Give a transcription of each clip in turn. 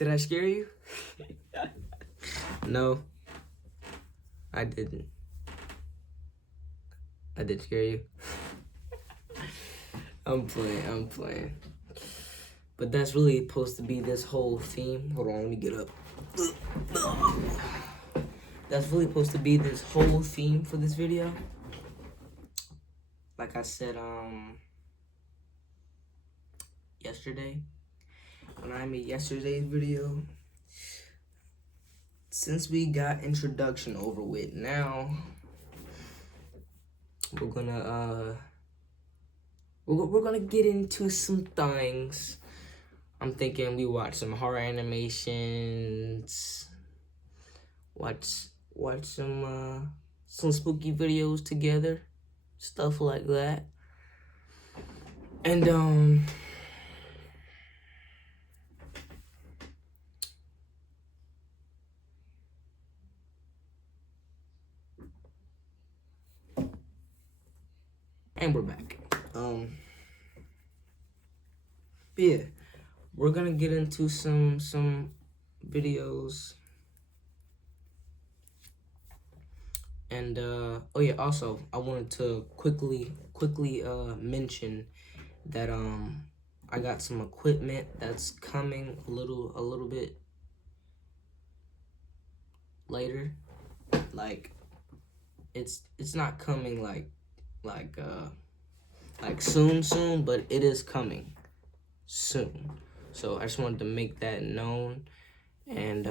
Did I scare you? No, I didn't. I did scare you. I'm playing. But that's really supposed to be this whole theme. Hold on, let me get up. That's really supposed to be this whole theme for this video. Like I said, yesterday, when I made yesterday's video, since we got introduction over with, now we're gonna get into some things. I'm thinking we watch some horror animations, watch some spooky videos together, stuff like that. And we're back. Yeah, we're gonna get into some videos. And oh yeah, also I wanted to quickly mention that I got some equipment that's coming a little bit later. Like it's not coming like soon, but it is coming soon. So I just wanted to make that known. And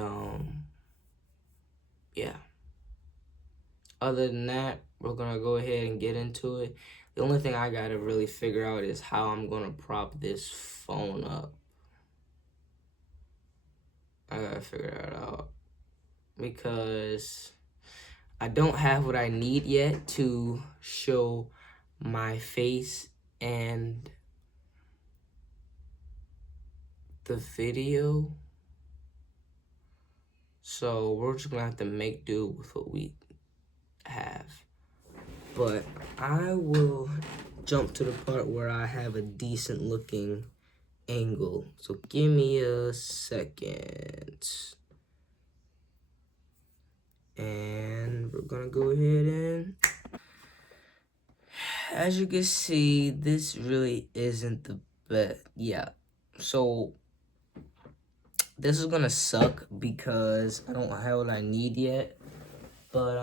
yeah. Other than that, we're gonna go ahead and get into it. The only thing I gotta really figure out is how I'm gonna prop this phone up. I gotta figure that out because I don't have what I need yet to show my face and the video. So we're just gonna have to make do with what we have. But I will jump to the part where I have a decent looking angle. So give me a second. And we're gonna go ahead and, as you can see, this really isn't the best. Yeah, so this is gonna suck because I don't have what I need yet. But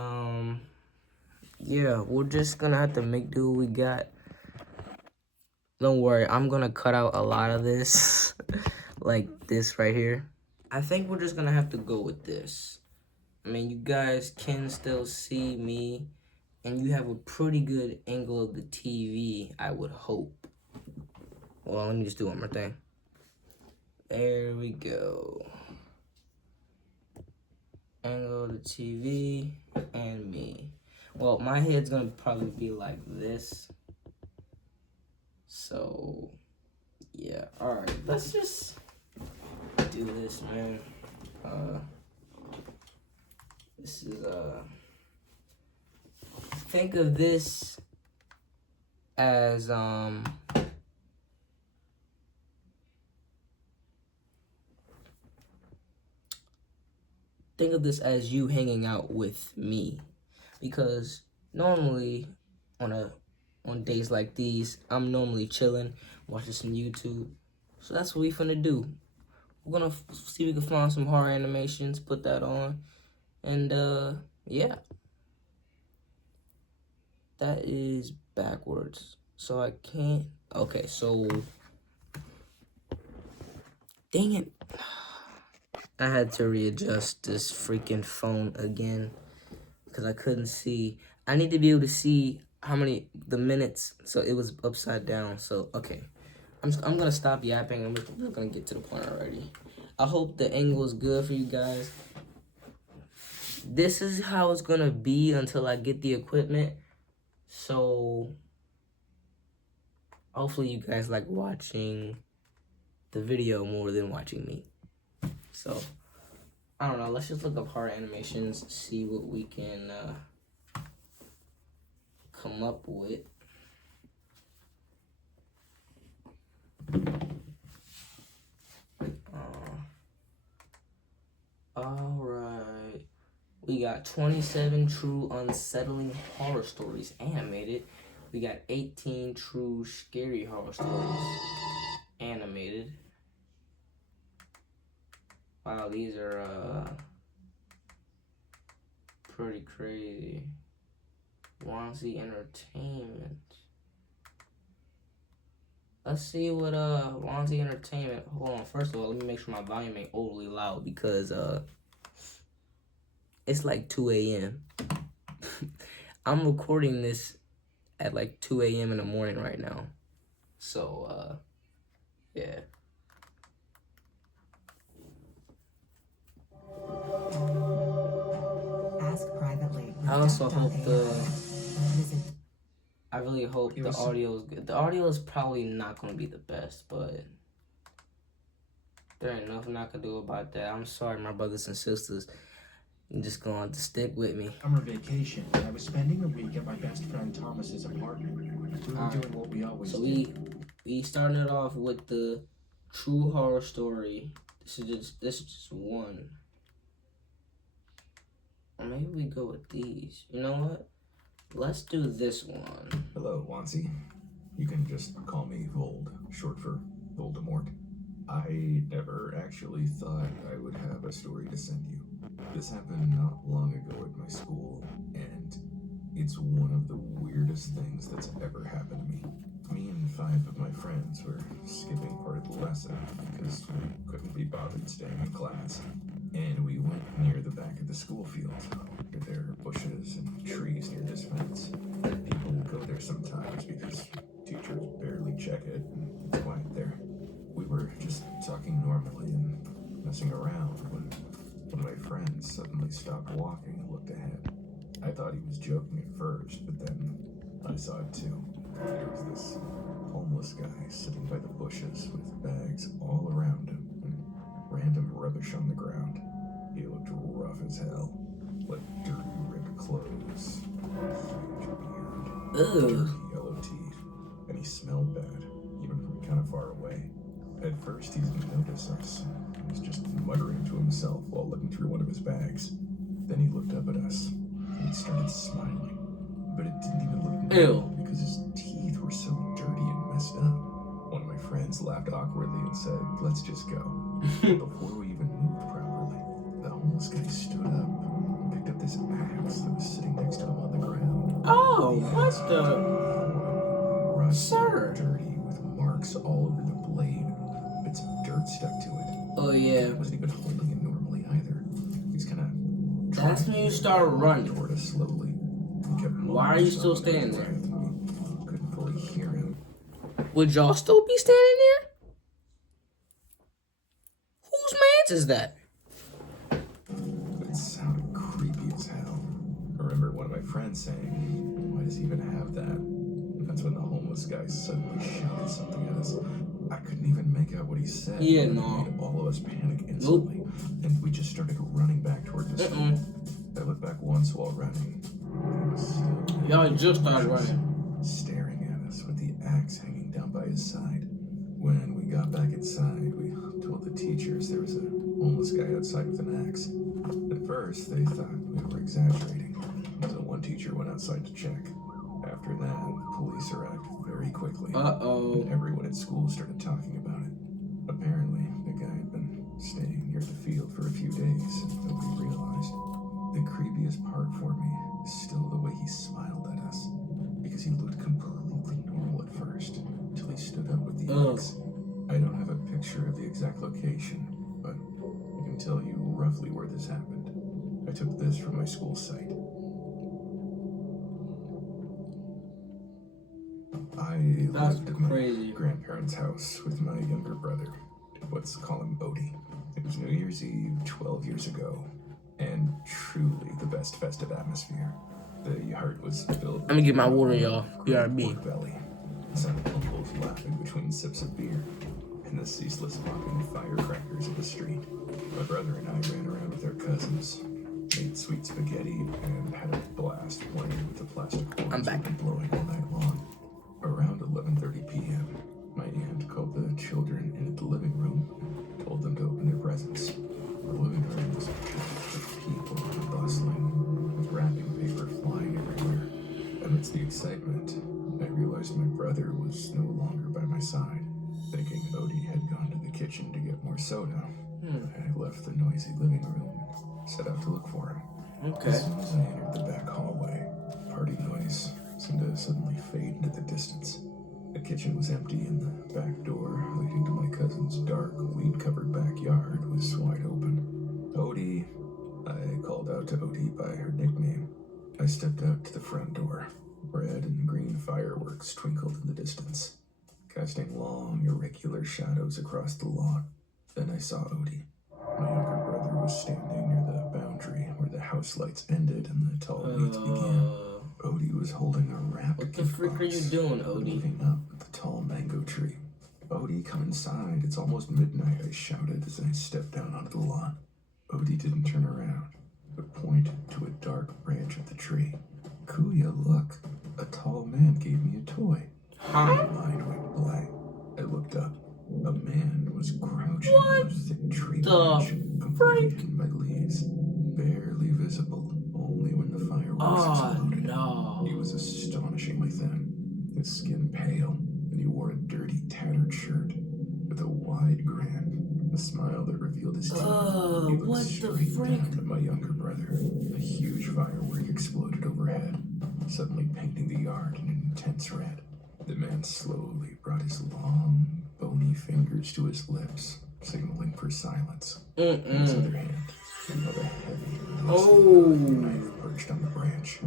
yeah, we're just gonna have to make do what we got. Don't worry, I'm gonna cut out a lot of this, like this right here. I think we're just gonna have to go with this. I mean, you guys can still see me, and you have a pretty good angle of the TV, I would hope. Well, let me just do one more thing. There we go. Angle of the TV and me. Well, my head's gonna probably be like this. So, yeah. Alright, let's just do this, man. This is, think of this as, think of this as you hanging out with me, because normally on days like these, I'm normally chilling, watching some YouTube. So that's what we finna do. We're gonna see if we can find some horror animations, put that on, and yeah. That is backwards, so I can't. Okay, so dang it. I had to readjust this freaking phone again because I couldn't see. I need to be able to see the minutes, so it was upside down. So okay, I'm gonna stop yapping and we're gonna get to the point already. I hope the angle is good for you guys. This is how it's gonna be until I get the equipment. So hopefully you guys like watching the video more than watching me. So I don't know, let's just look up horror animations, see what we can come up with. got 27 true unsettling horror stories animated. We got 18 true scary horror stories animated. Wow, these are pretty crazy. Wanzi Entertainment. Let's see what Wanzi Entertainment. Hold on, first of all, let me make sure my volume ain't overly loud because it's like 2 a.m. I'm recording this at like 2 a.m. in the morning right now. So yeah. Ask privately. I also hope I really hope the audio is good. The audio is probably not going to be the best, but there ain't nothing I can do about that. I'm sorry, my brothers and sisters. You're just going to have to stick with me. Summer vacation. I was spending the week at my best friend Thomas's apartment. We were doing what we always do. So we started off with the true horror story. This is just one. Or maybe we go with these. You know what? Let's do this one. Hello, Wanzi. You can just call me Vold, short for Voldemort. I never actually thought I would have a story to send you. This happened not long ago at my school, and it's one of the weirdest things that's ever happened to me. Me and 5 of my friends were skipping part of the lesson because we couldn't be bothered staying in class. And we went near the back of the school field. There are bushes and trees near this fence. People go there sometimes because teachers barely check it and it's quiet there. We were just talking normally and messing around when one of my friends suddenly stopped walking and looked ahead. I thought he was joking at first, but then I saw it too. There was this homeless guy sitting by the bushes with bags all around him and random rubbish on the ground. He looked rough as hell, like dirty, ripped clothes, huge beard, dirty yellow teeth, and he smelled bad, even from kind of far away. At first, he didn't notice us. He was just muttering to himself while looking through one of his bags. Then he looked up at us, and he started smiling, but it didn't even look normal because his teeth were so dirty and messed up. One of my friends laughed awkwardly and said, "Let's just go." Before we even moved properly, the homeless guy stood up and picked up this axe that was sitting next to him on the ground. Oh, what the? Rusty, dirty, with marks all over the blade. Bits of dirt stuck to it. Oh, yeah. He wasn't even holding it normally either. He's kind of... That's when you start running. Toward us slowly. He kept Why are you still standing there? We couldn't fully hear him. Would y'all still be standing there? Whose man's is that? It sounded creepy as hell. I remember one of my friends saying, "Why does he even have that?" And that's when the homeless guy suddenly shouted something at us. I couldn't even make out what he said. Yeah, It no. made all of us panic instantly. And we just started running back toward the school. I looked back once while running. He was still Y'all just started running. staring at us with the axe hanging down by his side. When we got back inside, we told the teachers there was a homeless guy outside with an axe. At first, they thought we were exaggerating, until one teacher went outside to check. After that, the police arrived very quickly. And everyone at school started talking about it. Apparently, the guy had been staying near the field for a few days, and nobody realized. The creepiest part for me is still the way he smiled at us, because he looked completely normal at first, until he stood up with the axe. I don't have a picture of the exact location, but I can tell you roughly where this happened. I took this from my school site. I lived at my grandparents' house with my younger brother. Let's call him Bodie. It was New Year's Eve 12 years ago, and truly the best festive atmosphere. The yard was filled. Let me get my water, y'all. BRB. Pork belly. Some uncles laughing between sips of beer, and the ceaseless popping of firecrackers in the street. My brother and I ran around with our cousins, ate sweet spaghetti, and had a blast playing with the plastic horns and blowing all night long. Around 11:30 p.m., my aunt called the children in at the living room and told them to open their presents. The living room was filled with people and bustling. Amidst the excitement, I realized my brother was no longer by my side. Thinking Odie had gone to the kitchen to get more soda, I left the noisy living room and set out to look for him. Okay. As soon as I entered the back hallway, party noise seemed to suddenly fade into the distance. The kitchen was empty and the back door leading to my cousin's dark, weed-covered backyard was wide open. Odie, I called out to Odie by her nickname. I stepped out to the front door. Red and green fireworks twinkled in the distance, casting long, irregular shadows across the lawn. Then I saw Odie. My younger brother was standing near the boundary where the house lights ended and the tall weeds began. Odie was holding a wrapped What the gift frick box, are you doing, Odie? looking up at the tall mango tree. Odie, come inside. It's almost midnight, I shouted as I stepped down onto the lawn. Odie didn't turn around, but pointed to a dark branch of the tree. Kuya, look. A tall man gave me a toy. My mind went blank. I looked up. A man was crouching on a thick tree branch, completely hidden by leaves, barely visible only when the fireworks exploded. No. He was astonishingly thin, his skin pale, and he wore a dirty, tattered shirt with a wide grin, a smile that revealed his teeth. He looked What the straight freak? down at my younger brother. A huge firework exploded overhead, suddenly painting the yard in an intense red. The man slowly brought his long, bony fingers to his lips, signaling for silence. In his other hand, he held a heavy, knife perched on the branch.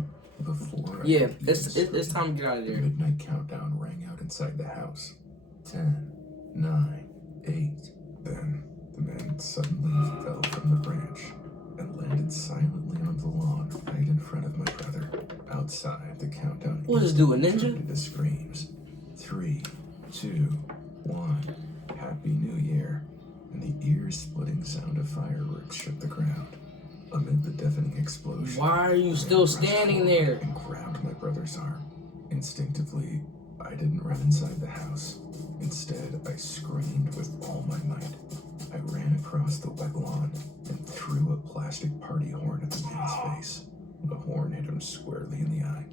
Before Yeah, it's time to get out of the there. midnight countdown rang out inside the house. 10, 9, 8. Then the man suddenly fell from the branch and landed silently on the lawn right in front of my brother. Outside, the countdown What does this do, a instantly ninja? turned into screams. 3, 2, 1. Happy New Year. And the ear-splitting sound of fireworks shook the ground. Amid the deafening explosion, Why are you still standing there? and grabbed my brother's arm. Instinctively, I didn't run inside the house. Instead, I screamed with all my might. I ran across the wet lawn and threw a plastic party horn at the man's face. The horn hit him squarely in the eye.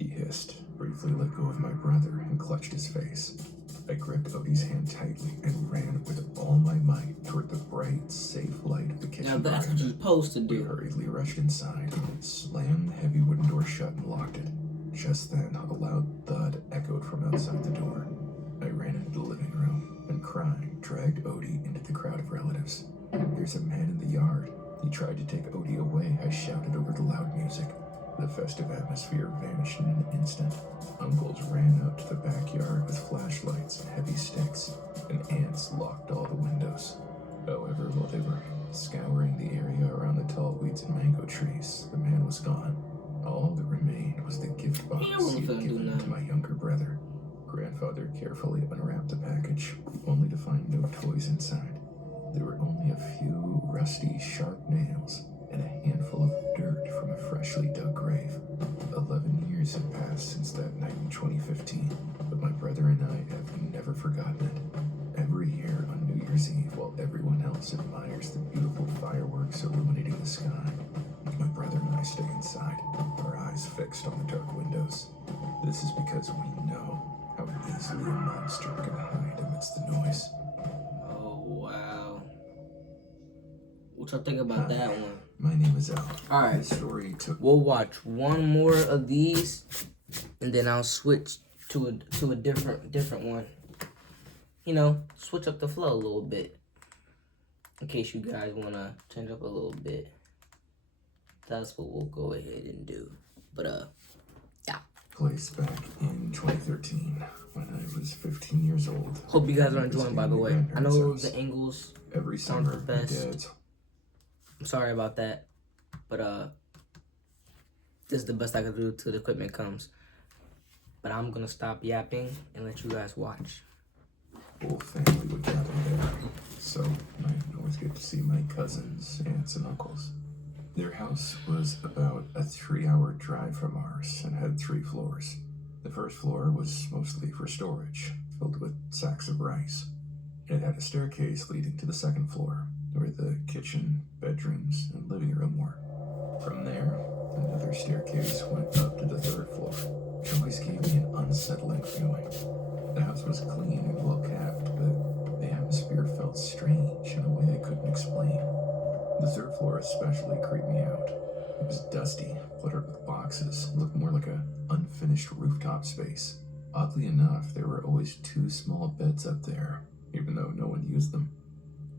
He hissed, briefly let go of my brother, and clutched his face. I gripped Odie's hand tightly and ran with all my might toward the bright, safe light of the kitchen. Now that's what you're supposed to We do. hurriedly rushed inside, slammed the heavy wooden door shut, and locked it. Just then, a loud thud echoed from outside the door. I ran into the living room and, crying, dragged Odie into the crowd of relatives. There's a man in the yard. He tried to take Odie away, I shouted over the loud music. The festive atmosphere vanished in an instant. Uncles ran out to the backyard with flashlights and heavy sticks, and aunts locked all the windows. However, while they were scouring the area around the tall weeds and mango trees, the man was gone. All that remained was the gift box he had given to my younger brother. Grandfather carefully unwrapped the package, only to find no toys inside. There were only a few rusty, sharp nails and a handful of dirt from a freshly dug grave. 11 years had passed since that night in 2015, but my brother and I have never forgotten it. Every year on New Year's Eve, while everyone else admires the beautiful fireworks illuminating the sky, my brother and I stay inside, our eyes fixed on the dark windows. This is because we know how easily a monster can hide amidst the noise. Oh, wow. What y'all think about that one? My name is Al. Alright. This story took We'll watch one more of these, and then I'll switch to a different one. You know, switch up the flow a little bit, in case you guys wanna change up a little bit. That's what we'll go ahead and do. But yeah. place back in 2013 when I was 15 years old. Hope you guys are enjoying. By the way, I know House. the angles Every aren't summer, the my best. dad's I'm sorry about that, but this is the best I can do till the equipment comes. But I'm gonna stop yapping and let you guys watch. whole family would gather there, so I'd always get to see my cousins, aunts, and uncles. Their house was about a 3-hour drive from ours and had 3 floors. The first floor was mostly for storage, filled with sacks of rice. It had a staircase leading to the second floor, where the kitchen, bedrooms, and living room were. From there, another staircase went up to the third floor, unsettling feeling. The house was clean and well kept, but the atmosphere felt strange in a way I couldn't explain. The third floor especially creeped me out. It was dusty, cluttered with boxes, and looked more like an unfinished rooftop space. Oddly enough, there were always 2 small beds up there, even though no one used them.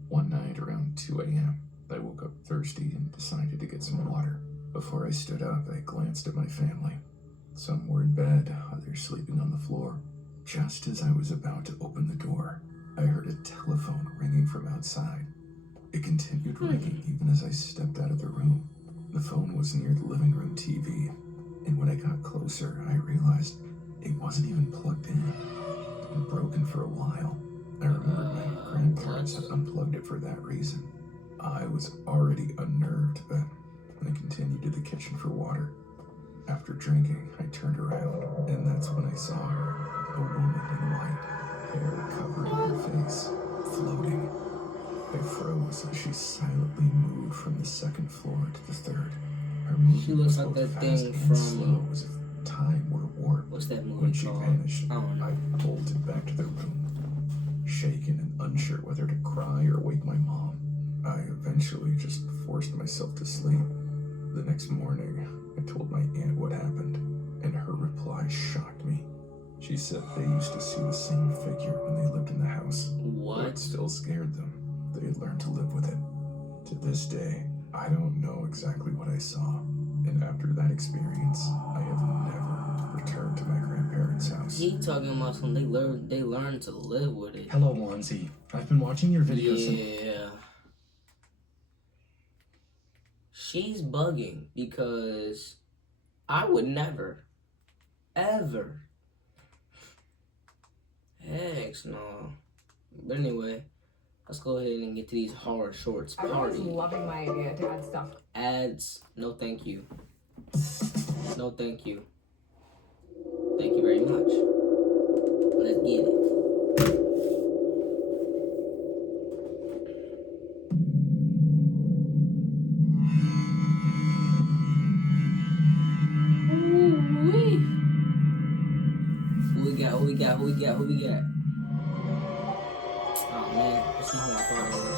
One night around 2 a.m., I woke up thirsty and decided to get some water. Before I stood up, I glanced at my family. Some were in bed, others sleeping on the floor. Just as I was about to open the door, I heard a telephone ringing from outside. It continued ringing even as I stepped out of the room. The phone was near the living room TV, and when I got closer, I realized it wasn't even plugged in. It had been broken for a while. I remembered my grandparents had unplugged it for that reason. I was already unnerved, but I continued to the kitchen for water. After drinking, I turned around, and that's when I saw her, a woman in white, hair covering her face, floating. I froze as she silently moved from the second floor to the third. Her movement She looks was like both that fast thing and from slow, as if time were warped. what's that movie When she called? vanished, I don't know. I bolted back to the room, shaken and unsure whether to cry or wake my mom. I eventually just forced myself to sleep. The next morning, I told my aunt what happened, and her reply shocked me. She said they used to see the same figure when they lived in the house. Though it What? still scared them. They had learned to live with it. To this day, I don't know exactly what I saw, and after that experience, I have never returned to my grandparents' house. He talking about something they learn to live with it. Hello, Wanzi. I've been watching your videos. Yeah. She's bugging because I would never, ever. Heck no. But anyway, let's go ahead and get to these horror shorts. Everyone's Party. loving my idea to add stuff. Ads. No thank you. No thank you. Thank you very much. Let's get it. Ooh-wee. Who we got? Oh man, it's not who I thought it was.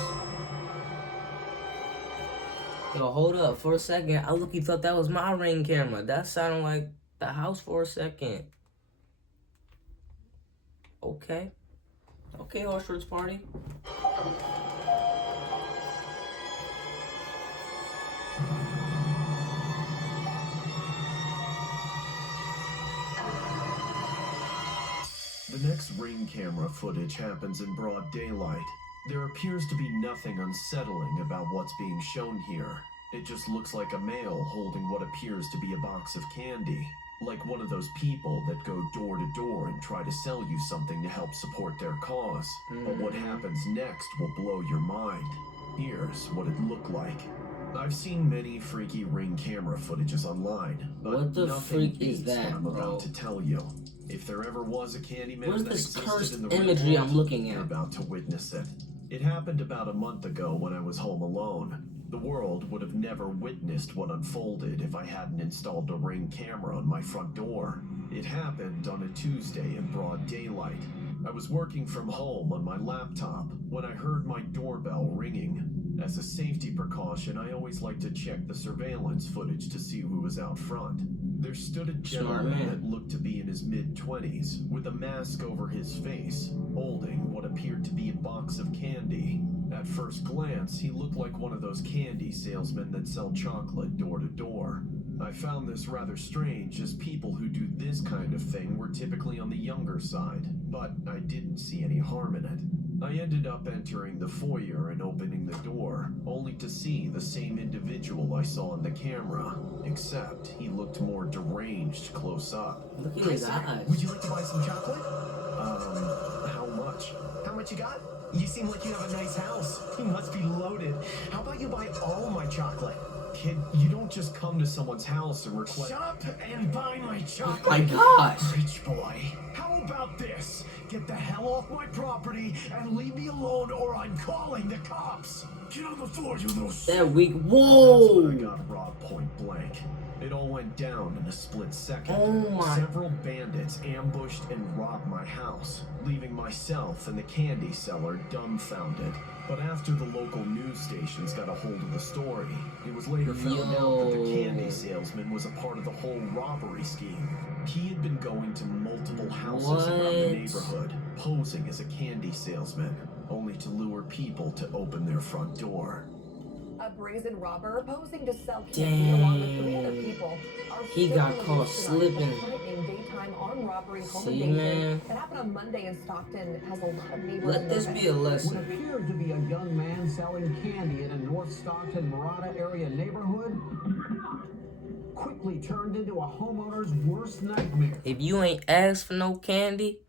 Yo, hold up for a second. I look, you thought that was my Ring camera. That sounded like the house for a second. Okay. Okay, Horse Shorts Party. The next Ring camera footage happens in broad daylight. There appears to be nothing unsettling about what's being shown here. It just looks like a male holding what appears to be a box of candy. Like one of those people that go door to door and try to sell you something to help support their cause. But what happens next will blow your mind. Here's what it looked like. I've seen many freaky Ring camera footages online, but What the nothing freak is beats that, what I'm bro? about to tell you. If there ever was a Candyman Where's that this existed cursed in the real imagery world, I'm looking you're at? about to witness it. It happened about a month ago when I was home alone. The world would have never witnessed what unfolded if I hadn't installed a Ring camera on my front door. It happened on a Tuesday in broad daylight. I was working from home on my laptop when I heard my doorbell ringing. As a safety precaution, I always like to check the surveillance footage to see who was out front. There stood a gentleman man. that looked to be in his mid-20s, with a mask over his face, holding what appeared to be a box of candy. At first glance, he looked like one of those candy salesmen that sell chocolate door to door. I found this rather strange, as people who do this kind of thing were typically on the younger side, but I didn't see any harm in it. I ended up entering the foyer and opening the door, only to see the same individual I saw on the camera, except he looked more deranged close up. Look at Hi, his sir. eyes. Would you like to buy some chocolate? How much? How much you got? You seem like you have a nice house. You must be loaded. How about you buy all my chocolate? Kid, you don't just come to someone's house and request— Shut up and buy my chocolate. My gosh. Rich boy. How about this? Get the hell off my property and leave me alone, or I'm calling the cops. Get on the floor, you little That weak. That's when I Whoa. got robbed point blank. It all went down in a split second. Oh my. Several bandits ambushed and robbed my house, leaving myself and the candy seller dumbfounded. But after the local news stations got a hold of the story, it was later found out that the candy salesman was a part of the whole robbery scheme. He had been going to multiple houses around the neighborhood, posing as a candy salesman, only to lure people to open their front door. A brazen robber posing to sell candy along with 3 other Dang. people. He got caught slipping. Daytime armed robbery home See, invasion man. that happened on Monday in Stockton. It has a lot of neighbors. Let this be a What lesson. appeared to be a young man selling candy in a North Stockton, Murata area neighborhood quickly turned into a homeowner's worst nightmare. If you ain't asked for no candy,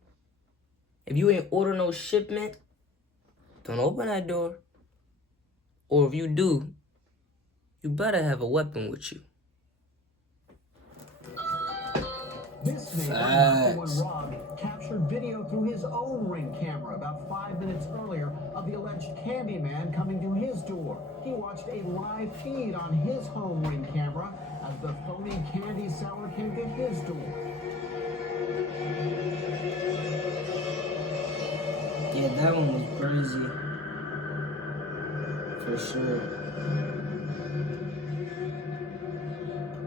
if you ain't order no shipment, don't open that door. Or if you do, you better have a weapon with you. This neighbor, not the one robbed, captured video through his own Ring camera about 5 minutes earlier of the alleged candy man coming to his door. He watched a live feed on his home Ring camera as the phony candy seller came to his door. Yeah, that one was crazy. For sure.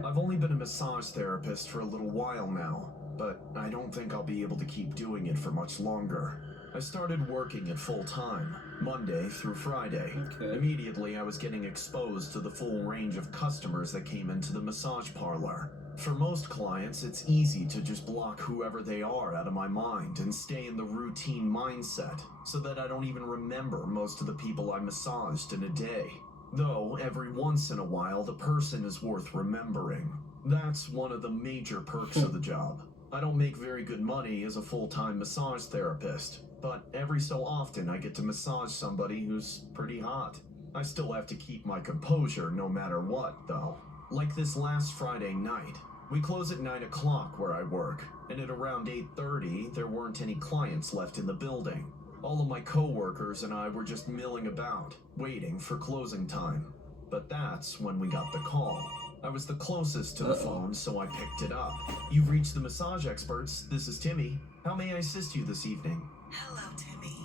I've only been a massage therapist for a little while now, but I don't think I'll be able to keep doing it for much longer. I started working it full time, Monday through Friday. Okay. Immediately, I was getting exposed to the full range of customers that came into the massage parlor. For most clients, it's easy to just block whoever they are out of my mind and stay in the routine mindset, so that I don't even remember most of the people I massaged in a day. Though, every once in a while, the person is worth remembering. That's one of the major perks of the job. I don't make very good money as a full-time massage therapist, but every so often I get to massage somebody who's pretty hot. I still have to keep my composure no matter what, though. Like this last Friday night. We close at 9 o'clock where I work, and at around 8:30, there weren't any clients left in the building. All of my co-workers and I were just milling about, waiting for closing time. But that's when we got the call. I was the closest to the phone, so I picked it up. You've reached the massage experts. This is Timmy. How may I assist you this evening? Hello, Timmy.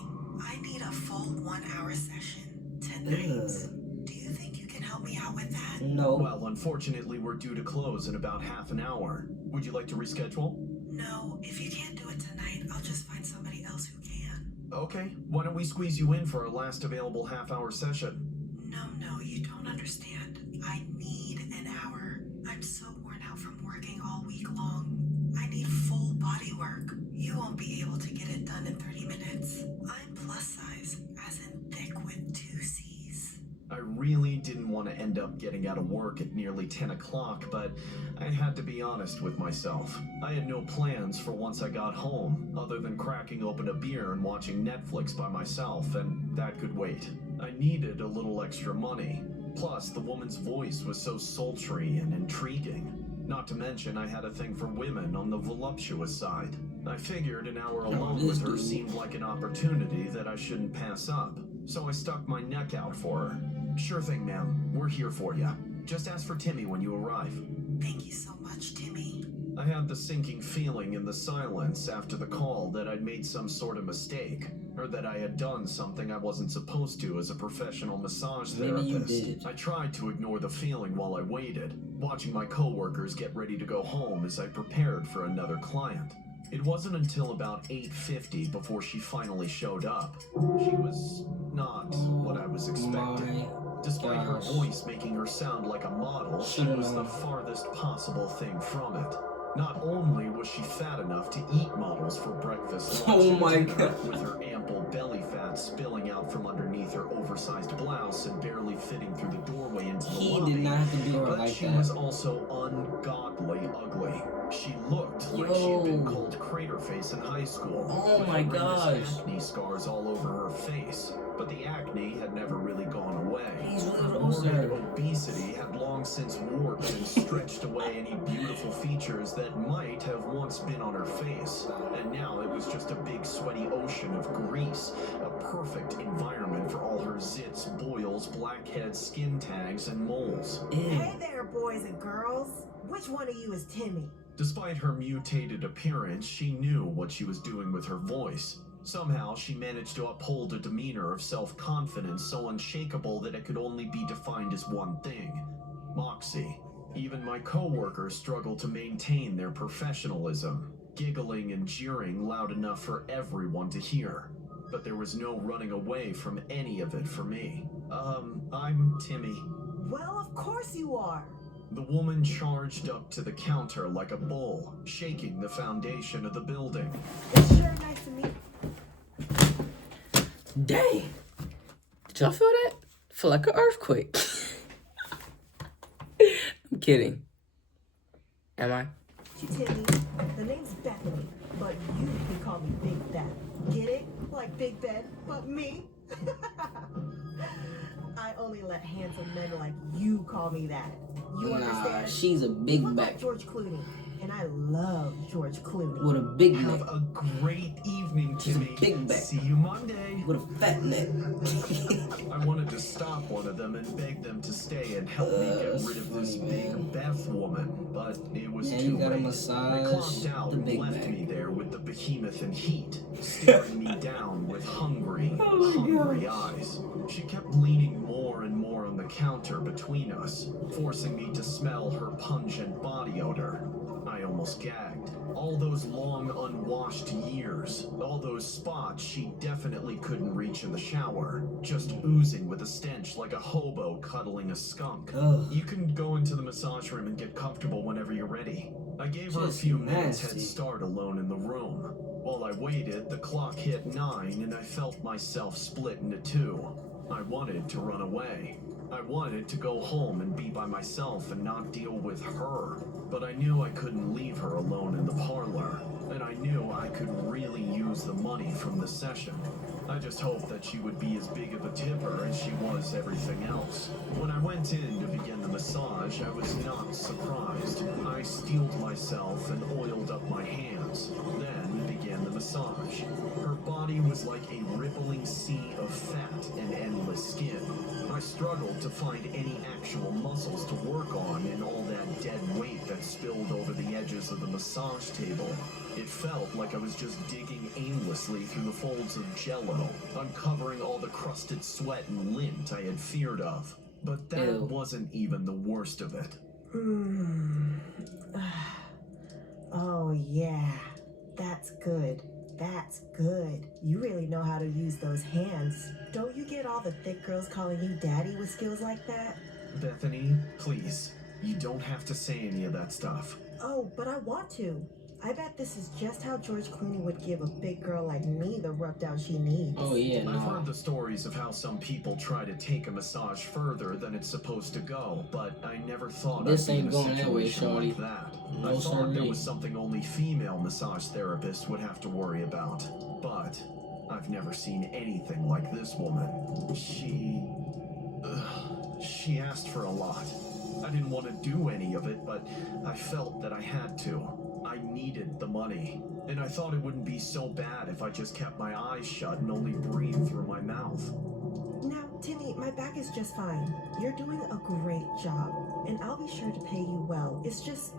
I need a full 1-hour session tonight. Do you think you can help me out with that? No. Well, unfortunately, we're due to close in about half an hour. Would you like to reschedule? No, if you can't do it tonight, I'll just find somebody else who can. Okay, why don't we squeeze you in for our last available half-hour session? No, you don't understand. I need an hour. I'm so worn out from working all week long. I need full body work. You won't be able to get it done in 30 minutes. I'm plus size, as in thick with 2 C's. I really didn't want to end up getting out of work at nearly 10 o'clock, but I had to be honest with myself. I had no plans for once I got home, other than cracking open a beer and watching Netflix by myself, and that could wait. I needed a little extra money. Plus, the woman's voice was so sultry and intriguing. Not to mention, I had a thing for women on the voluptuous side. I figured an hour alone with her seemed like an opportunity that I shouldn't pass up. So I stuck my neck out for her. Sure thing, ma'am. We're here for you. Just ask for Timmy when you arrive. Thank you so much, Timmy. I had the sinking feeling in the silence after the call that I'd made some sort of mistake, or that I had done something I wasn't supposed to as a professional massage Maybe you therapist. did. I tried to ignore the feeling while I waited, watching my coworkers get ready to go home as I prepared for another client. It wasn't until about 8:50 before she finally showed up. She was not what I was expecting. Despite her gosh. voice making her sound like a model, she was the farthest possible thing from it. Not only was she fat enough to eat models for breakfast, lunch, Oh and my dinner, God. with her ample belly fat spilling out from underneath her oversized blouse and barely fitting through the doorway into the He lobby. did not have to do her But like she that. was also ungodly ugly. She looked like she had been called Crater Face in high school. Oh with my horrendous gosh. acne scars all over her face. But the acne had never really gone away. He's really Her close to morbid her. obesity had long since warped and stretched away any beautiful features that might have once been on her face. And now it was just a big sweaty ocean of grease, a perfect environment for all her zits, boils, blackheads, skin tags, and moles. Hey there, boys and girls. Which one of you is Timmy? Despite her mutated appearance, she knew what she was doing with her voice. Somehow, she managed to uphold a demeanor of self-confidence so unshakable that it could only be defined as one thing: moxie. Even my co-workers struggled to maintain their professionalism, giggling and jeering loud enough for everyone to hear. But there was no running away from any of it for me. I'm Timmy. Well, of course you are. The woman charged up to the counter like a bull, shaking the foundation of the building. It's sure nice to meet you. Dang. Did y'all feel that? Feel like an earthquake. I'm kidding. Am I? Timmy, the name's Bethany, but you can call me Big Beth. Get it? Like Big Ben, but me? I only let handsome men like you call me that. You Nah, understand? she's a You big look back like George Clooney, and I love George Clooney. with a big Have neck. a great evening, She's a Timmy. big back. See you Monday. With a fat neck. I wanted to stop one of them and beg them to stay and help me get rid of this big Beth woman, but it was Yeah, too you gotta late. massage They clocked out the and big left back. me there with the behemoth in heat, staring me down with hungry eyes. She kept leaning more and more on the counter between us, forcing me to smell her pungent body odor. I almost gagged. All those long unwashed years, all those spots she definitely couldn't reach in the shower, just oozing with a stench like a hobo cuddling a skunk. Ugh. You can go into the massage room and get comfortable whenever you're ready. I gave her a Just few minutes nasty. head start alone in the room. While I waited, the clock hit 9 and I felt myself split into two. I wanted to run away. I wanted to go home and be by myself and not deal with her. But I knew I couldn't leave her alone in the parlor. And I knew I could really use the money from the session. I just hoped that she would be as big of a tipper as she was everything else. When I went in to begin the massage, I was not surprised. I steeled myself and oiled up my hands, then began the massage. Her body was like a rippling sea of fat and endless skin. I struggled to find any actual muscles to work on in all that dead weight that spilled over the edges of the massage table. It felt like I was just digging aimlessly through the folds of Jell-O, uncovering all the crusted sweat and lint I had feared of. But that Ew. wasn't even the worst of it. Oh, yeah. That's good. That's good. You really know how to use those hands. Don't you get all the thick girls calling you daddy with skills like that? Bethany, please. You don't have to say any of that stuff. Oh, but I want to. I bet this is just how George Clooney would give a big girl like me the rub down she needs. Oh yeah, I've no. heard the stories of how some people try to take a massage further than it's supposed to go, but I never thought This I'd be ain't in a going that way, situation shorty. like that. No I thought there siree. was something only female massage therapists would have to worry about, but I've never seen anything like this woman. She asked for a lot. I didn't want to do any of it, but I felt that I had to. I needed the money, and I thought it wouldn't be so bad if I just kept my eyes shut and only breathed through my mouth. Now, Timmy, my back is just fine. You're doing a great job, and I'll be sure to pay you well. It's just,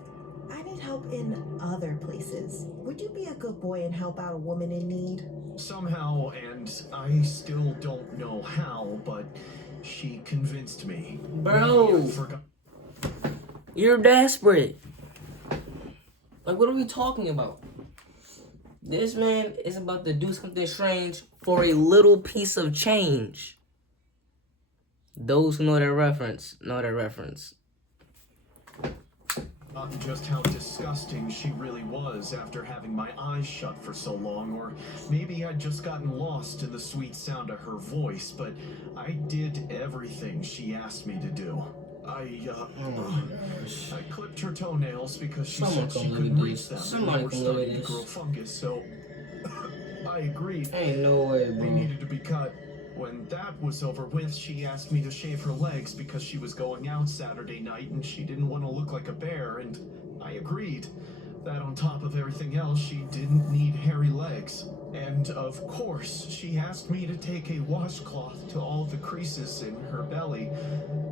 I need help in other places. Would you be a good boy and help out a woman in need? Somehow, and I still don't know how, but she convinced me. Bro. Maybe I forgot. You're desperate. Like, what are we talking about? This man is about to do something strange for a little piece of change. Those who know that reference, know that reference. Just how disgusting she really was after having my eyes shut for so long, or maybe I'd just gotten lost in the sweet sound of her voice, but I did everything she asked me to do. I clipped her toenails because she Someone said she come look couldn't at reach this. them and they Somebody were come look at starting to this. grow fungus, so I agreed. Ain't no way, They bro. needed to be cut. When that was over with, she asked me to shave her legs because she was going out Saturday night and she didn't want to look like a bear, and I agreed. That on top of everything else, she didn't need hairy legs. And of course, she asked me to take a washcloth to all the creases in her belly,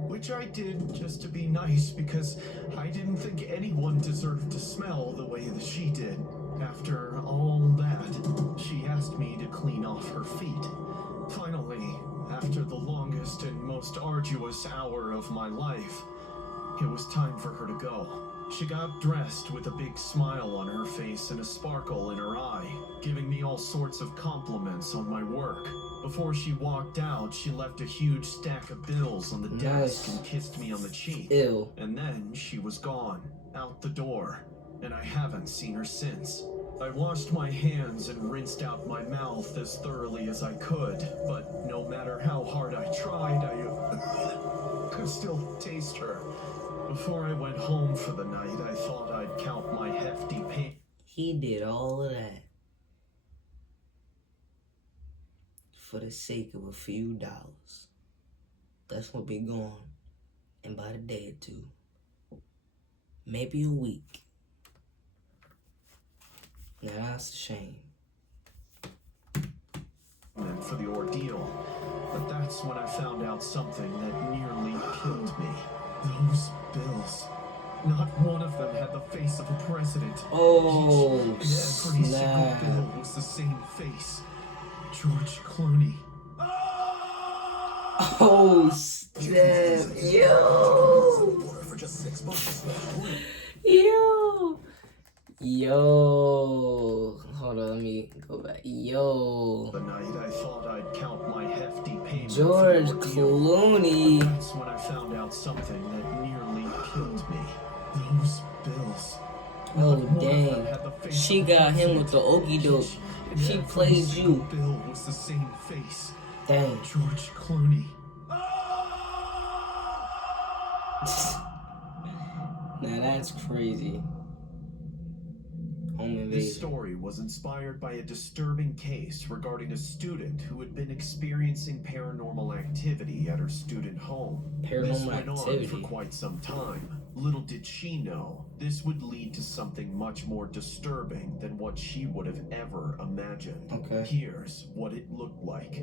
which I did just to be nice because I didn't think anyone deserved to smell the way that she did. After all that, she asked me to clean off her feet. Finally, after the longest and most arduous hour of my life, it was time for her to go. She got dressed with a big smile on her face and a sparkle in her eye, giving me all sorts of compliments on my work. Before she walked out, she left a huge stack of bills on the desk and kissed me on the cheek. Ew. And then she was gone, out the door, and I haven't seen her since. I washed my hands and rinsed out my mouth as thoroughly as I could, but no matter how hard I tried, I could still taste her. Before I went home for the night, I thought I'd count my hefty pay. He did all of that for the sake of a few dollars. That's what be gone in about a day or two. Maybe a week. Now that's a shame. For the ordeal, but that's when I found out something that nearly killed me. Those bills. Not one of them had the face of a president. Oh, Each and every snap. single bill was the same face. George Clooney. Oh, snap. Yo. For just $6. Yo. Yo. Hold on, let me go back. Yo. The night I thought I'd count my hefty payment. George for the ordeal. Clooney. That's when I found out something that nearly killed me. Those bills. Oh, Not one of them dang. had the face She of a got him with the president. okie doke. Each and She every played single you. bill was the same face. Dang. George Clooney. Now that's crazy. Home This invasion. story was inspired by a disturbing case regarding a student who had been experiencing paranormal activity at her student home. Paranormal This went on activity. for quite some time. Little did she know, this would lead to something much more disturbing than what she would have ever imagined. Okay. Here's what it looked like.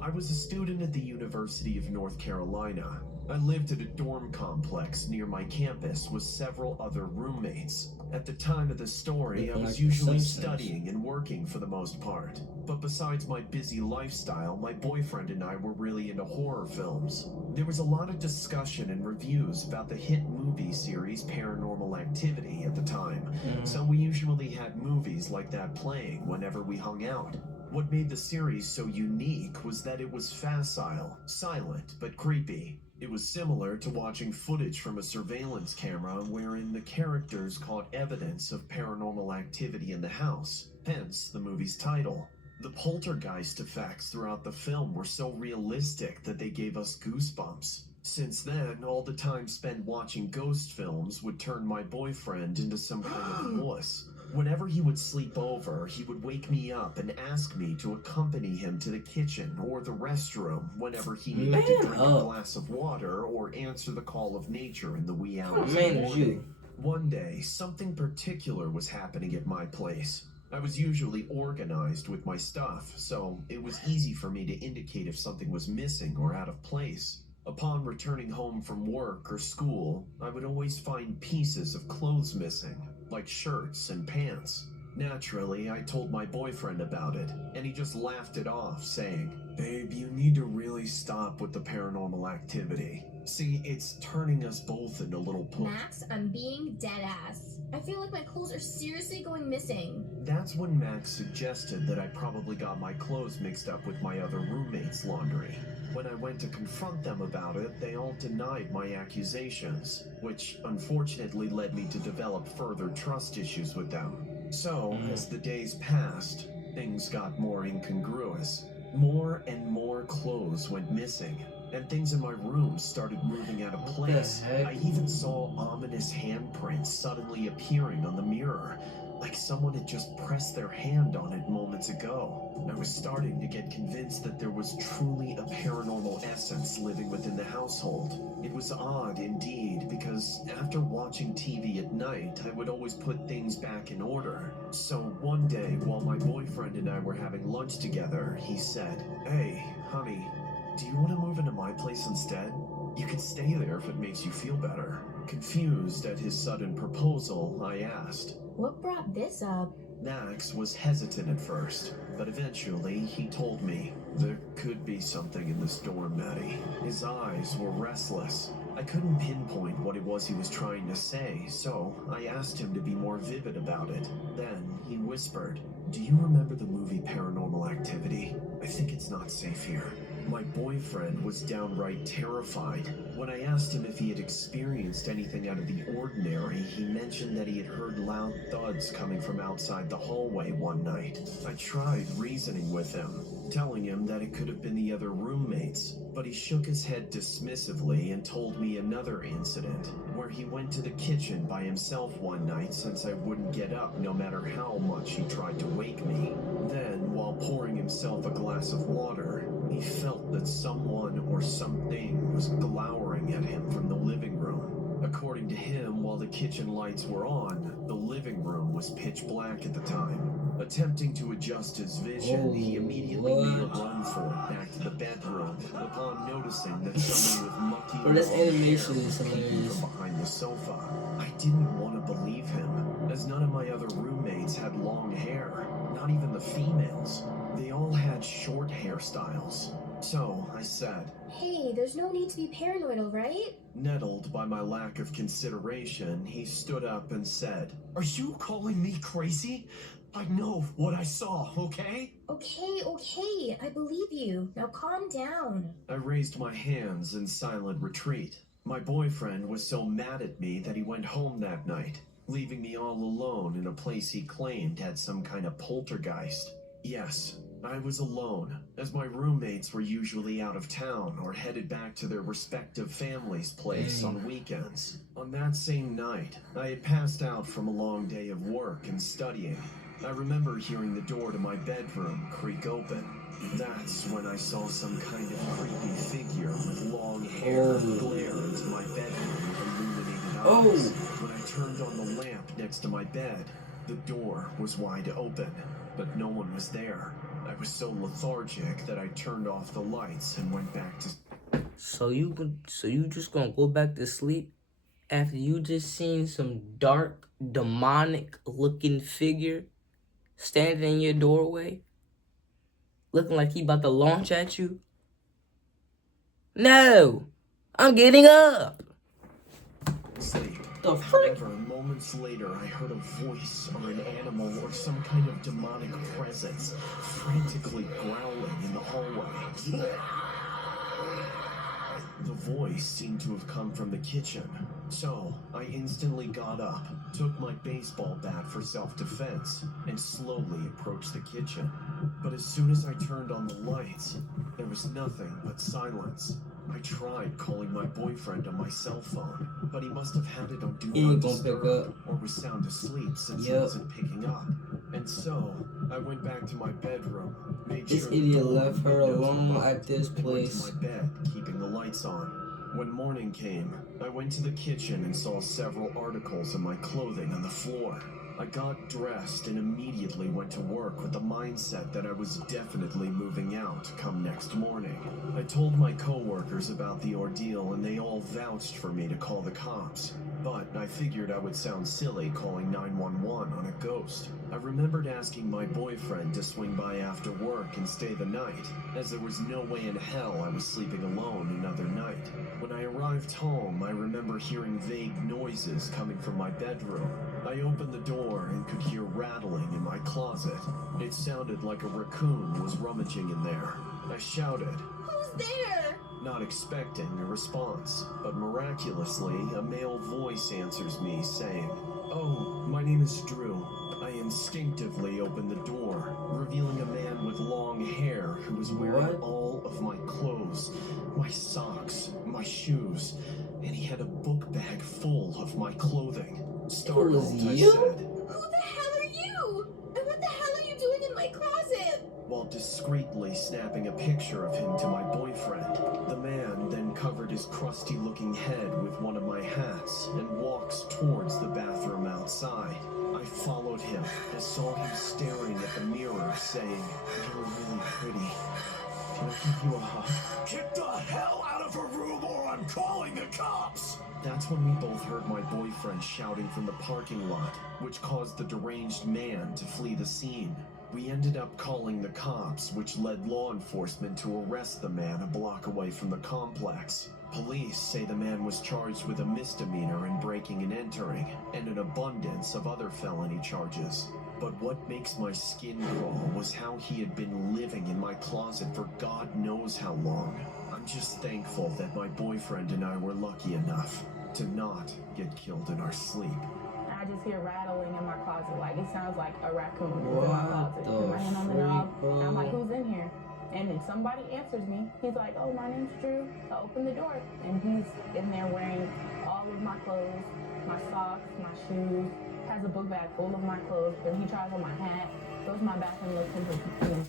I was a student at the University of North Carolina. I lived at a dorm complex near my campus with several other roommates. At the time of the story, I Looking was like the usually Simpsons. studying and working for the most part. But besides my busy lifestyle, my boyfriend and I were really into horror films. There was a lot of discussion and reviews about the hit movie series Paranormal Activity at the time. So we usually had movies like that playing whenever we hung out. What made the series so unique was that it was facile, silent, but creepy. It was similar to watching footage from a surveillance camera wherein the characters caught evidence of paranormal activity in the house, hence the movie's title. The poltergeist effects throughout the film were so realistic that they gave us goosebumps. Since then, all the time spent watching ghost films would turn my boyfriend into some kind of wuss. Whenever he would sleep over, he would wake me up and ask me to accompany him to the kitchen or the restroom whenever he needed to drink a glass of water or answer the call of nature in the wee hours of the man is morning. you? One day, something particular was happening at my place. I was usually organized with my stuff, so it was easy for me to indicate if something was missing or out of place. Upon returning home from work or school, I would always find pieces of clothes missing, like shirts and pants. Naturally, I told my boyfriend about it, and he just laughed it off, saying, "Babe, you need to really stop with the paranormal activity. See, it's turning us both into little Max, I'm being dead ass. I feel like my clothes are seriously going missing. That's when Max suggested that I probably got my clothes mixed up with my other roommates' laundry. When I went to confront them about it, they all denied my accusations, which unfortunately led me to develop further trust issues with them. So, as the days passed, things got more incongruous. More and more clothes went missing. and things in my room started moving out of place. heck? I even saw ominous handprints suddenly appearing on the mirror, like someone had just pressed their hand on it moments ago. I was starting to get convinced that there was truly a paranormal essence living within the household. It was odd indeed, because after watching TV at night, I would always put things back in order. So one day, while my boyfriend and I were having lunch together, he said, "Hey, honey, do you want to move into my place instead? You can stay there if it makes you feel better." Confused at his sudden proposal, I asked. What brought this up? Max was hesitant at first, but eventually he told me, "There could be something in this dorm, Maddie." His eyes were restless. I couldn't pinpoint what it was he was trying to say, so I asked him to be more vivid about it. Then he whispered, "Do you remember the movie Paranormal Activity? I think it's not safe here." My boyfriend was downright terrified. When I asked him if he had experienced anything out of the ordinary, he mentioned that he had heard loud thuds coming from outside the hallway one night. I tried reasoning with him, telling him that it could have been the other roommates, but he shook his head dismissively and told me another incident, where he went to the kitchen by himself one night since I wouldn't get up no matter how much he tried to wake me. Then, while pouring himself a glass of water, he felt that someone or something was glowering at him from the living room. According to him, while the kitchen lights were on, the living room was pitch black at the time. Attempting to adjust his vision, he immediately made a run for it back to the bedroom upon noticing that someone with mucky Bro, this long hair animation is was peeking hilarious. from behind the sofa. I didn't want to believe him, as none of my other roommates had long hair, not even the females. They all had short hairstyles. So I said, Hey, there's no need to be paranoid, alright? Nettled by my lack of consideration, he stood up and said, "Are you calling me crazy? I know what I saw, okay?" Okay, I believe you. Now calm down. I raised my hands in silent retreat. My boyfriend was so mad at me that he went home that night, leaving me all alone in a place he claimed had some kind of poltergeist. Yes, I was alone, as my roommates were usually out of town or headed back to their respective families' place on weekends. On that same night, I had passed out from a long day of work and studying. I remember hearing the door to my bedroom creak open. That's when I saw some kind of creepy figure with long hair glare into my bedroom with illuminated eyes. When I turned on the lamp next to my bed, the door was wide open, but no one was there. I was so lethargic that I turned off the lights and went back to... So you just gonna go back to sleep after you just seen some dark, demonic looking figure standing in your doorway, looking like he about to launch at you? No, I'm getting up. sleep. The frick? However, moments later, I heard a voice or an animal or some kind of demonic presence frantically growling in the hallway. The voice seemed to have come from the kitchen, so I instantly got up, took my baseball bat for self-defense, and slowly approached the kitchen. But as soon as I turned on the lights, there was nothing but silence. I tried calling my boyfriend on my cell phone, but he must have had it on Do He Not ain't gonna pick Disturb up. or was sound asleep since he Yep. wasn't picking up. And so, I went back to my bedroom, made This sure the idiot door left and her windows were alone locked, at this and went place. to my bed, keeping the lights on. When morning came, I went to the kitchen and saw several articles of my clothing on the floor. I got dressed and immediately went to work with the mindset that I was definitely moving out come next morning. I told my coworkers about the ordeal and they all vouched for me to call the cops. But I figured I would sound silly calling 911 on a ghost. I remembered asking my boyfriend to swing by after work and stay the night, as there was no way in hell I was sleeping alone another night. When I arrived home, I remember hearing vague noises coming from my bedroom. I opened the door and could hear rattling in my closet. It sounded like a raccoon was rummaging in there. I shouted, Who's there? not expecting a response, but miraculously, a male voice answers me saying, "Oh, my name is Drew." I instinctively opened the door, revealing a man with long hair who was wearing What? all of my clothes, my socks, my shoes, and he had a book bag full of my clothing. Startled, I you? said, Who the hell are you? And what the hell are you doing in my closet? while discreetly snapping a picture of him to my boyfriend. The man then covered his crusty-looking head with one of my hats and walks towards the bathroom outside. I followed him and saw him staring at the mirror, saying, "You're really pretty. Can I give you a hug?" Get the hell out of her room or I'm calling the cops! That's when we both heard my boyfriend shouting from the parking lot, which caused the deranged man to flee the scene. We ended up calling the cops, which led law enforcement to arrest the man a block away from the complex. Police say the man was charged with a misdemeanor in breaking and entering, and an abundance of other felony charges. But what makes my skin crawl was how he had been living in my closet for God knows how long. I'm just thankful that my boyfriend and I were lucky enough to not get killed in our sleep. I just hear rattling in my closet, like it sounds like a raccoon is in my What closet. the Put my hand on the freak, knob, bro? and I'm like, who's in here? And then somebody answers me. He's like, oh, my name's Drew. I open the door, and he's in there wearing all of my clothes, my socks, my shoes, has a book bag full of my clothes, then he tries on my hat, goes to my bathroom, looks into me.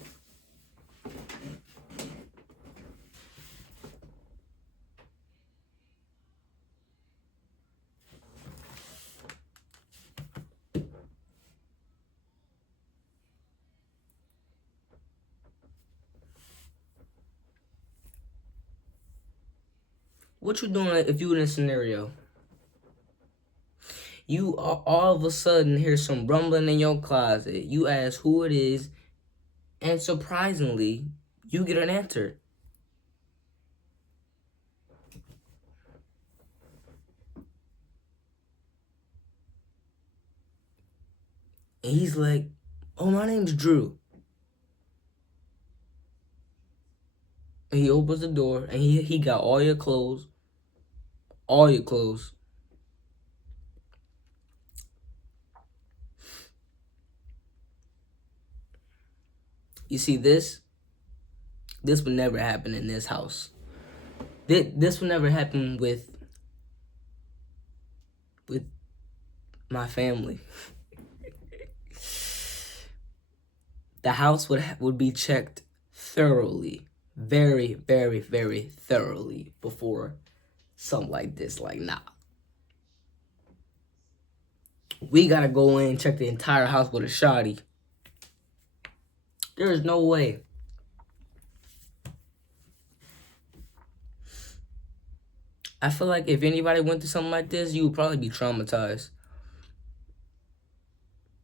What you doing if you in a scenario? You all of a sudden hear some rumbling in your closet. You ask who it is, and surprisingly, you get an answer. And he's like, "Oh, my name's Drew." And he opens the door, and he got all your clothes. All your clothes. You see, this would never happen in this house. This would never happen with my family. The house would be checked thoroughly, very, very, very thoroughly before something like this. Like, nah. We gotta go in and check the entire house with a shotty. There is no way. I feel like if anybody went through something like this, you would probably be traumatized.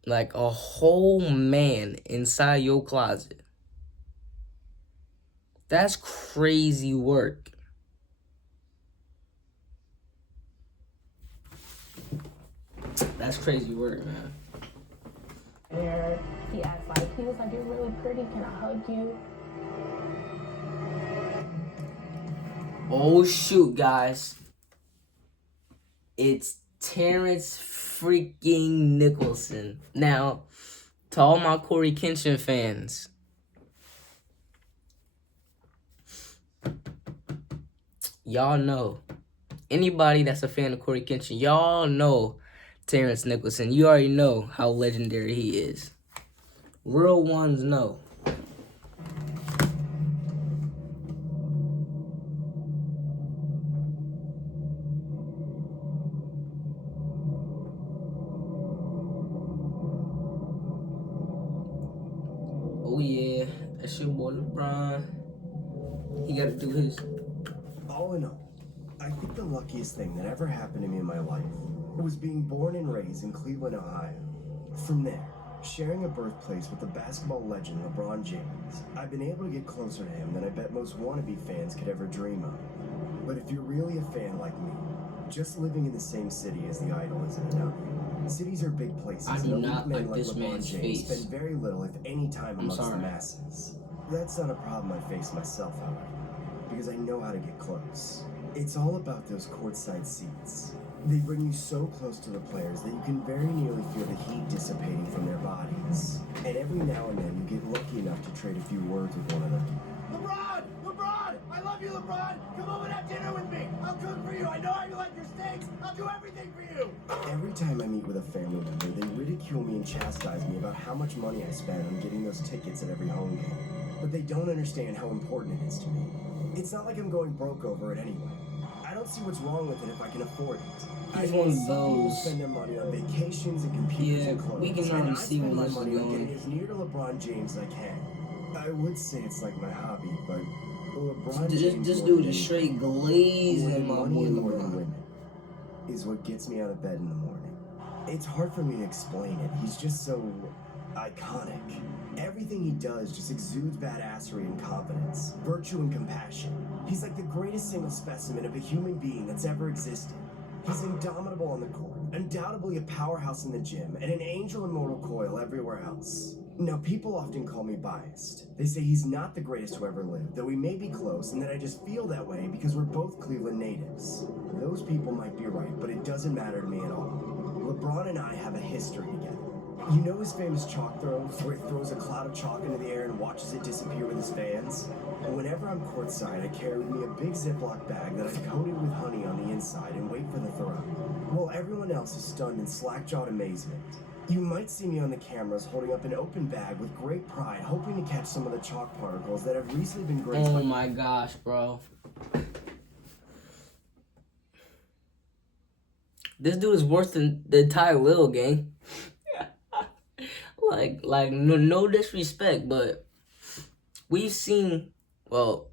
Like a whole man inside your closet. That's crazy work. That's crazy work, man. There, he asked, like, he was like, you're really pretty, can I hug you? Oh shoot, guys. It's Terrence freaking Nicholson. Now, to all my Corey Kenshin fans, y'all know. Anybody that's a fan of Corey Kenshin, y'all know Terrence Nicholson. You already know how legendary he is. Real ones know. Oh yeah, that's your boy LeBron. He gotta do his. All in all, I think the luckiest thing that ever happened to me in my life was being born and raised in Cleveland, Ohio. From there, sharing a birthplace with the basketball legend LeBron James, I've been able to get closer to him than I bet most wannabe fans could ever dream of. But if you're really a fan like me, just living in the same city as the idol isn't enough. Cities are big places, I do and not elite men like this LeBron man's James face. spend very little, if any, time amongst the masses. That's not a problem I face myself, however, because I know how to get close. It's all about those courtside seats. They bring you so close to the players that you can very nearly feel the heat dissipating from their bodies. And every now and then you get lucky enough to trade a few words with one another. LeBron! LeBron! I love you, LeBron! Come over and have dinner with me! I'll cook for you! I know how you like your steaks! I'll do everything for you! Every time I meet with a family member, they ridicule me and chastise me about how much money I spend on getting those tickets at every home game. But they don't understand how important it is to me. It's not like I'm going broke over it anyway. I don't see what's wrong with it if I can afford it. He's one of Some people those. spend their money on vacations and computers Yeah, and clothes. we can and already I see spend where my this is money on going. getting as near to LeBron James as I can. I would say it's like my hobby, but LeBron James This more dude than is straight anything, glazing more than my money boy and more than LeBron. women, is what gets me out of bed in the morning. It's hard for me to explain it. He's just so iconic. Everything he does just exudes badassery and confidence, virtue and compassion. He's like the greatest single specimen of a human being that's ever existed. He's indomitable on the court, undoubtedly a powerhouse in the gym, and an angel in mortal coil everywhere else. Now, people often call me biased. They say he's not the greatest who ever lived, though we may be close, and that I just feel that way because we're both Cleveland natives. Those people might be right, but it doesn't matter to me at all. LeBron and I have a history together. You know his famous chalk throws, where he throws a cloud of chalk into the air and watches it disappear with his fans? Whenever I'm courtside, I carry with me a big Ziploc bag that I've coated with honey on the inside and wait for the throw, while everyone else is stunned in slack-jawed amazement. You might see me on the cameras holding up an open bag with great pride, hoping to catch some of the chalk particles that have recently been graced by... Oh my gosh, bro. This dude is worse than the entire Lil gang. like no disrespect, but we've seen, well,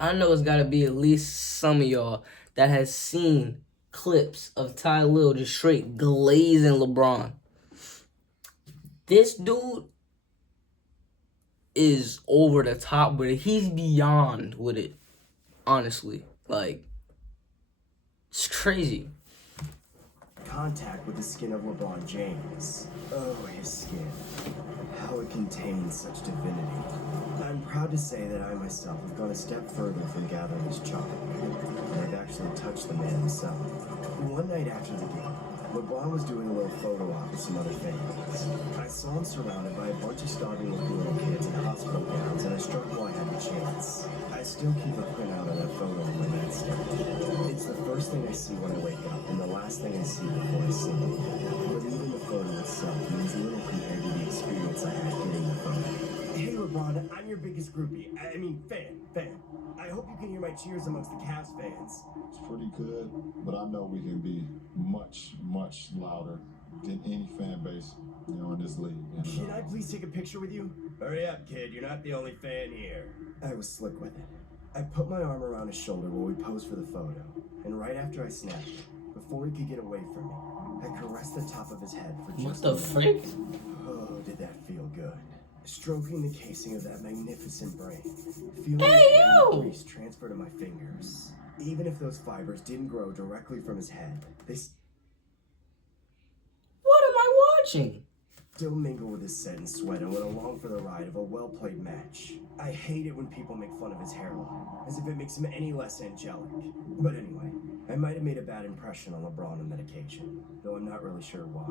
I know it's gotta be at least some of y'all that has seen clips of Ty Lil just straight glazing LeBron. This dude is over the top with it. He's beyond with it, honestly. Like, it's crazy. Contact with the skin of LeBron James. Oh, his skin. How it contains such divinity. I'm proud to say that I myself have gone a step further from gathering his chalk. And I've actually touched the man himself. One night after the game, LeBron was doing a little photo op with some other fans. I saw him surrounded by a bunch of starving looking little kids in hospital gowns, and I struck while I had the chance. I still keep a printout of that photo on my nightstand. It's the first thing I see when I wake up, and the last thing I see before I sleep. But even the photo itself means little compared to the experience I had getting the photo. Hey LeBron, I'm your biggest groupie. I mean, fan. I hope you can hear my cheers amongst the Cavs fans. It's pretty good, but I know we can be much, much louder than any fan base, in this league. And, Can I please take a picture with you? Hurry up, kid. You're not the only fan here. I was slick with it. I put my arm around his shoulder while we posed for the photo, and right after I snapped, before he could get away from me, I caressed the top of his head for just What the frick? Oh, did that feel good. Stroking the casing of that magnificent brain, feeling Hey, the yo! grease transfer to my fingers. Even if those fibers didn't grow directly from his head, they What am I watching? still mingle with his sweat and sweat and went along for the ride of a well-played match. I hate it when people make fun of his hairline, as if it makes him any less angelic. But anyway, I might have made a bad impression on LeBron on that occasion, though I'm not really sure why.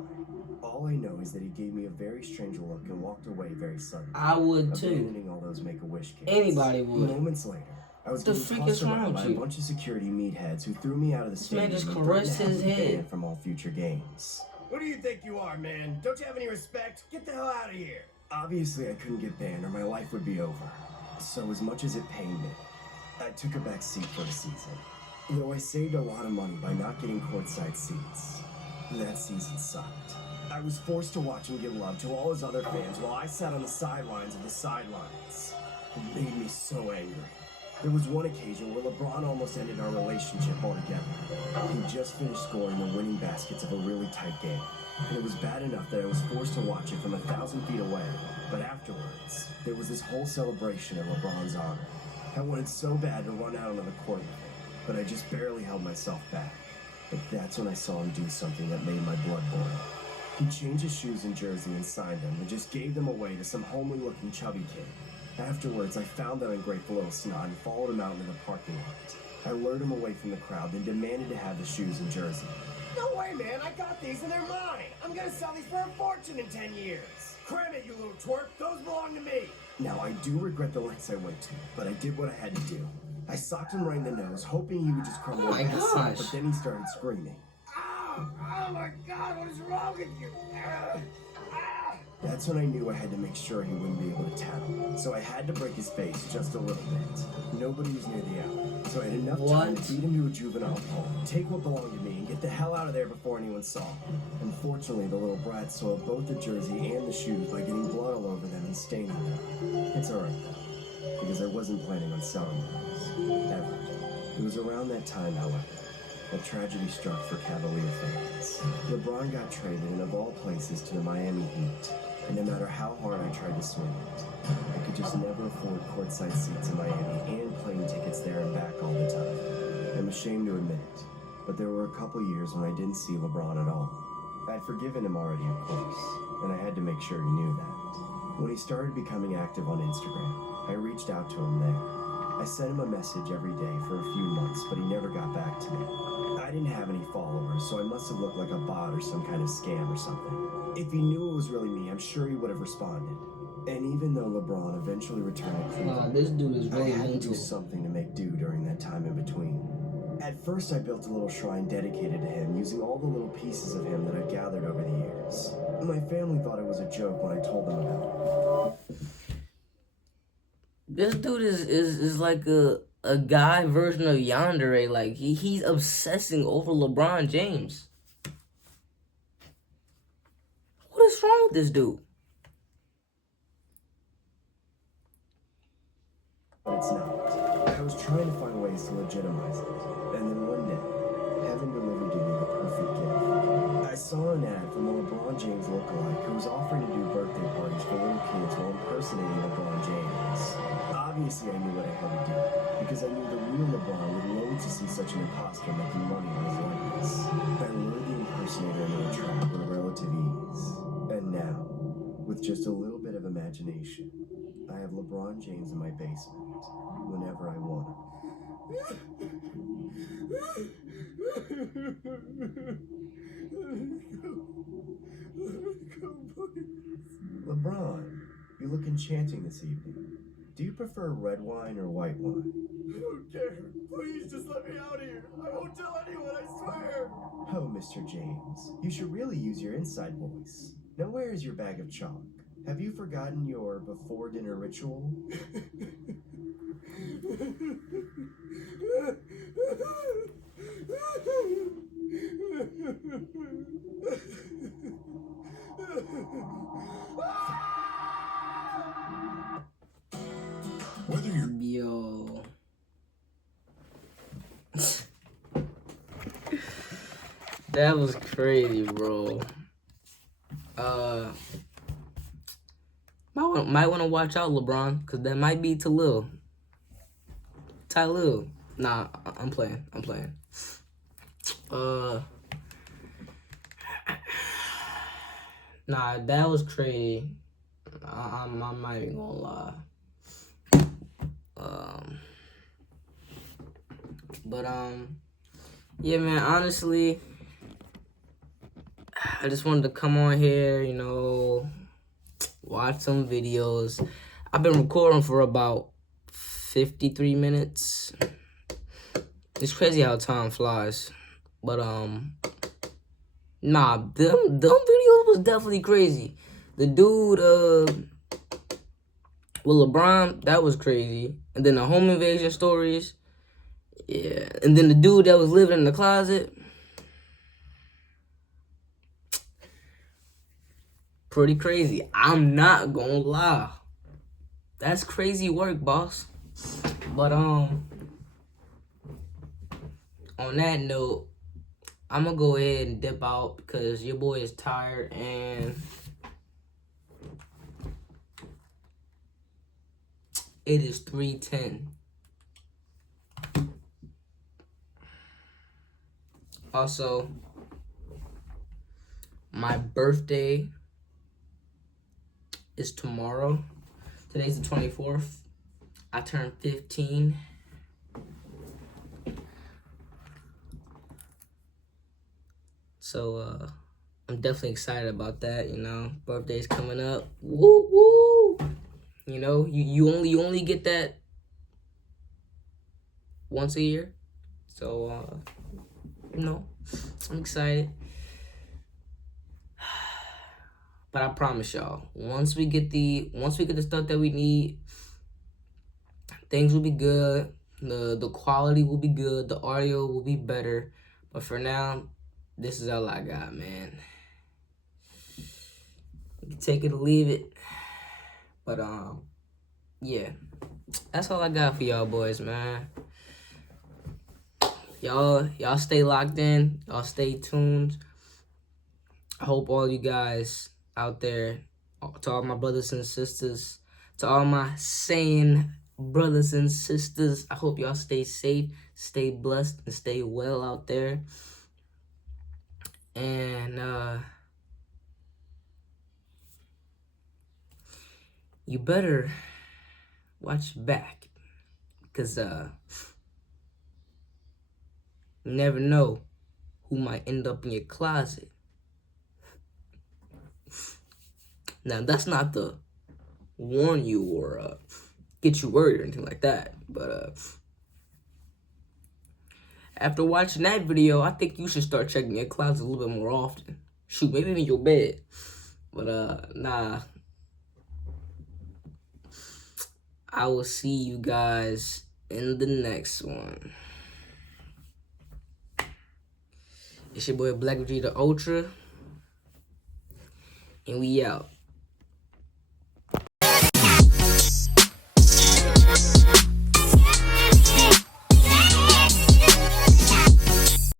All I know is that he gave me a very strange look and walked away very suddenly. I would too. Abandoning all those Make-A-Wish kids. Anybody would. Moments later, I was The getting freak tossed is wrong around with by you? a bunch of security meatheads who threw me out of the This man stadium just and threatened caressed to have his me head. banned from all future games. Who do you think you are, man? Don't you have any respect? Get the hell out of here. Obviously, I couldn't get banned or my life would be over. So as much as it pained me, I took a back seat for the season. Though I saved a lot of money by not getting courtside seats. That season sucked. I was forced to watch him give love to all his other fans while I sat on the sidelines of the sidelines. It made me so angry. There was one occasion where LeBron almost ended our relationship altogether. He just finished scoring the winning baskets of a really tight game. And it was bad enough that I was forced to watch it from 1,000 feet away. But afterwards, there was this whole celebration in LeBron's honor. I wanted so bad to run out onto the court with him, but I just barely held myself back. But that's when I saw him do something that made my blood boil. He changed his shoes and jersey and signed them and just gave them away to some homely-looking chubby kid. Afterwards, I found that ungrateful little snot and followed him out into the parking lot. I lured him away from the crowd, then demanded to have the shoes and jersey. No way, man. I got these and they're mine. I'm gonna sell these for a fortune in 10 years. Cram it, you little twerp. Those belong to me. Now, I do regret the lengths I went to, but I did what I had to do. I socked him right in the nose, hoping he would just crumble Oh my and pass out, gosh. but then he started screaming. Ow! Oh my God, what is wrong with you? Ah! That's when I knew I had to make sure he wouldn't be able to tattle. So I had to break his face just a little bit. Nobody was near the alley, so I had enough time to beat him to a juvenile pulp, take what belonged to me, and get the hell out of there before anyone saw. Unfortunately, the little brat soiled both the jersey and the shoes by getting blood all over them and staining them. It's alright though, because I wasn't planning on selling those. Ever. It was around that time, however, that tragedy struck for Cavalier fans. LeBron got traded, and of all places, to the Miami Heat. And no matter how hard I tried to swing it, I could just never afford courtside seats in Miami and plane tickets there and back all the time. I'm ashamed to admit it, but there were a couple years when I didn't see LeBron at all. I'd forgiven him already, of course, and I had to make sure he knew that. When he started becoming active on Instagram, I reached out to him there. I sent him a message every day for a few months, but he never got back to me. I didn't have any followers, so I must have looked like a bot or some kind of scam or something. If he knew it was really me, I'm sure he would have responded. And even though LeBron eventually returned to Cleveland, this dude is really I had to mental. do something to make do during that time in between. At first, I built a little shrine dedicated to him, using all the little pieces of him that I'd gathered over the years. My family thought it was a joke when I told them about it. This dude is like a guy version of Yandere. Like he's obsessing over LeBron James. What is wrong with this dude? But it's not. I was trying to find ways to legitimize it. And then one day, heaven delivered to me the perfect gift. I saw an ad from a LeBron James lookalike who was offering to do birthday parties for little kids while impersonating LeBron James. Obviously, I knew what I had to do, because I knew the real LeBron would loathe to see such an imposter making money on his likeness. I lured the impersonator into a trap with relative ease. And now, with just a little bit of imagination, I have LeBron James in my basement whenever I want him. LeBron, you look enchanting this evening. Do you prefer red wine or white wine? I don't care. Please just let me out of here. I won't tell anyone, I swear. Oh, Mr. James, you should really use your inside voice. Now where is your bag of chalk? Have you forgotten your before-dinner ritual? Whether you're Yo. That was crazy, bro. Might want to watch out, LeBron, because that might be Talil. Nah, I'm playing. Nah, that was crazy. I'm not even gonna lie. Yeah, man, honestly, I just wanted to come on here, you know, watch some videos. I've been recording for about 53 minutes. It's crazy how time flies. But, nah, them videos was definitely crazy. The dude, with LeBron, that was crazy. And then the home invasion stories. Yeah. And then the dude that was living in the closet. Pretty crazy. I'm not gonna lie. That's crazy work, boss. But, on that note, I'm gonna go ahead and dip out because your boy is tired and it is 3:10. Also, my birthday is tomorrow. Today's the 24th. I turned 15. So I'm definitely excited about that. You know, birthday's coming up. Woo woo. You know, you only get that once a year. So you know, I'm excited. But I promise y'all, once we get the stuff that we need, things will be good. The quality will be good. The audio will be better. But for now, this is all I got, man. You can take it or leave it. But yeah. That's all I got for y'all boys, man. Y'all stay locked in. Y'all stay tuned. I hope all you guys out there, to all my brothers and sisters, to all my Sayian brothers and sisters, I hope y'all stay safe, stay blessed, and stay well out there. And you better watch back, because you never know who might end up in your closet. Now, that's not to warn you or get you worried or anything like that. But after watching that video, I think you should start checking your closet a little bit more often. Shoot, maybe in your bed. But nah. I will see you guys in the next one. It's your boy Black Vegeta Ultra. And we out.